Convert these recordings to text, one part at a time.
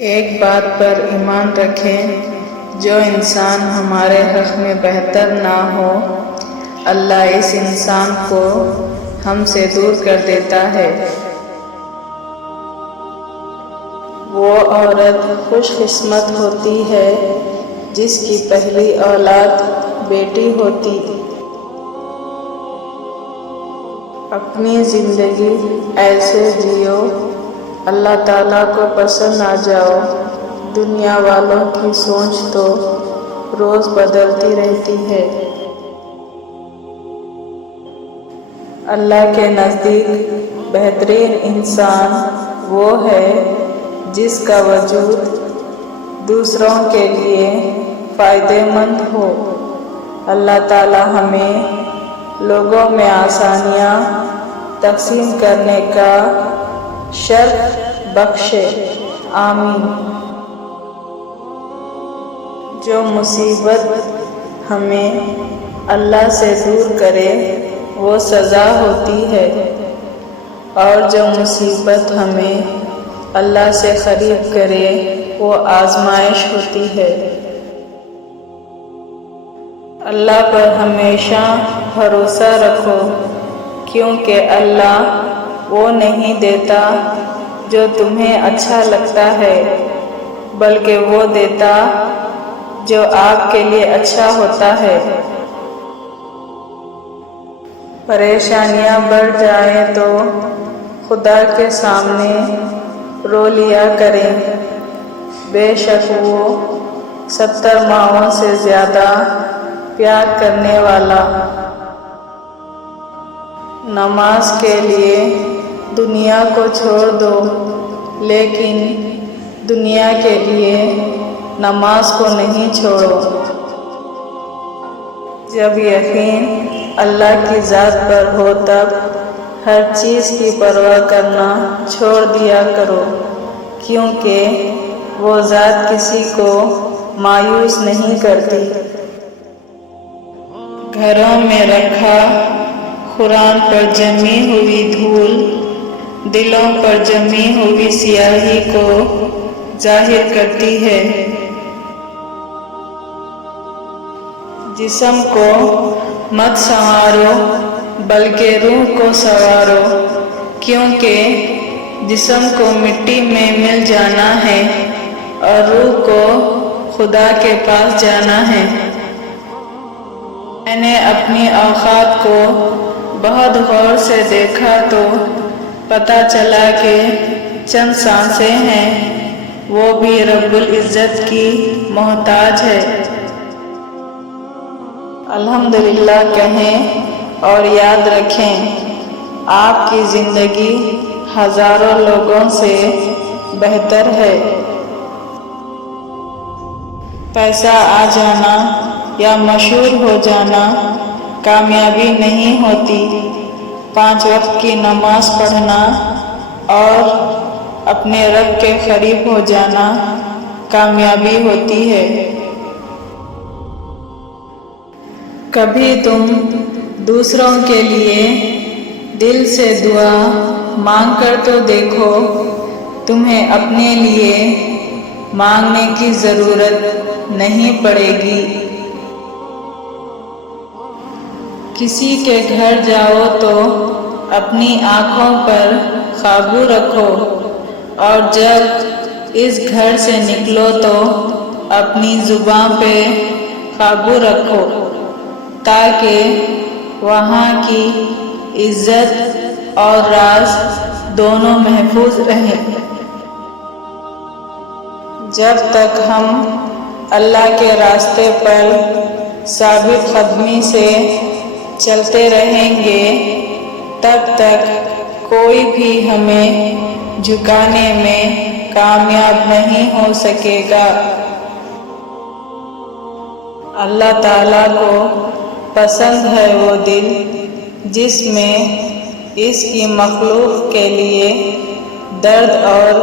ایک بات پر ایمان رکھیں، جو انسان ہمارے حق میں بہتر نہ ہو، اللہ اس انسان کو ہم سے دور کر دیتا ہے۔ وہ عورت خوش قسمت ہوتی ہے جس کی پہلی اولاد بیٹی ہوتی۔ اپنی زندگی ایسے جیو اللہ تعالیٰ کو پسند آ جاؤ۔ دنیا والوں کی سوچ تو روز بدلتی رہتی ہے۔ اللہ کے نزدیک بہترین انسان وہ ہے جس کا وجود دوسروں کے لیے فائدہ مند ہو۔ اللہ تعالیٰ ہمیں لوگوں میں آسانیاں تقسیم کرنے کا شرف بخشے، آمین۔ جو مصیبت ہمیں اللہ سے دور کرے وہ سزا ہوتی ہے، اور جو مصیبت ہمیں اللہ سے قریب کرے وہ آزمائش ہوتی ہے۔ اللہ پر ہمیشہ بھروسہ رکھو، کیونکہ اللہ وہ نہیں دیتا جو تمہیں اچھا لگتا ہے، بلکہ وہ دیتا جو آپ کے لیے اچھا ہوتا ہے۔ پریشانیاں بڑھ جائیں تو خدا کے سامنے رو لیا کریں، بے شک وہ 70 ماؤں سے زیادہ پیار کرنے والا۔ نماز کے لیے دنیا کو چھوڑ دو، لیکن دنیا کے لیے نماز کو نہیں چھوڑو۔ جب یقین اللہ کی ذات پر ہو تب ہر چیز کی پرواہ کرنا چھوڑ دیا کرو، کیونکہ وہ ذات کسی کو مایوس نہیں کرتی۔ گھروں میں رکھا قرآن پر جمی ہوئی دھول دلوں پر جمی ہوئی سیاہی کو ظاہر کرتی ہے۔ جسم کو مت سنوارو بلکہ روح کو سنوارو، کیونکہ جسم کو مٹی میں مل جانا ہے اور روح کو خدا کے پاس جانا ہے۔ میں نے اپنی اوقات کو بہت غور سے دیکھا تو پتہ چلا کہ چند سانسیں ہیں، وہ بھی رب العزت کی محتاج ہے۔ الحمدللہ کہیں اور یاد رکھیں، آپ کی زندگی ہزاروں لوگوں سے بہتر ہے۔ پیسہ آ جانا یا مشہور ہو جانا کامیابی نہیں ہوتی، 5 وقت کی نماز پڑھنا اور اپنے رب کے قریب ہو جانا کامیابی ہوتی ہے۔ کبھی تم دوسروں کے لیے دل سے دعا مانگ کر تو دیکھو، تمہیں اپنے لیے مانگنے کی ضرورت نہیں پڑے گی۔ کسی کے گھر جاؤ تو اپنی آنکھوں پر قابو رکھو، اور جب اس گھر سے نکلو تو اپنی زبان پہ قابو رکھو، تاکہ وہاں کی عزت اور راز دونوں محفوظ رہیں۔ جب تک ہم اللہ کے راستے پر ثابت قدمی سے چلتے رہیں گے، تب تک کوئی بھی ہمیں جھکانے میں کامیاب نہیں ہو سکے گا۔ اللہ تعالیٰ کو پسند ہے وہ دل جس میں اس کی مخلوق کے لیے درد اور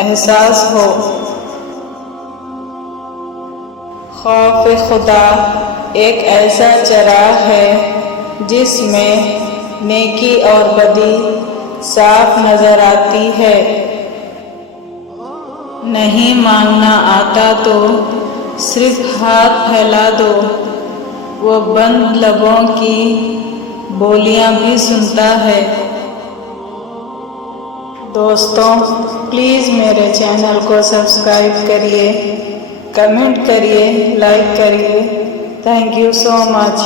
احساس ہو۔ خوف خدا ایک ایسا چراغ ہے جس میں نیکی اور بدی صاف نظر آتی ہے۔ نہیں مانگنا آتا تو صرف ہاتھ پھیلا دو، وہ بند لبوں کی بولیاں بھی سنتا ہے۔ دوستوں، پلیز میرے چینل کو سبسکرائب کریے، کمنٹ کریے، لائک کریے۔ Thank you so much.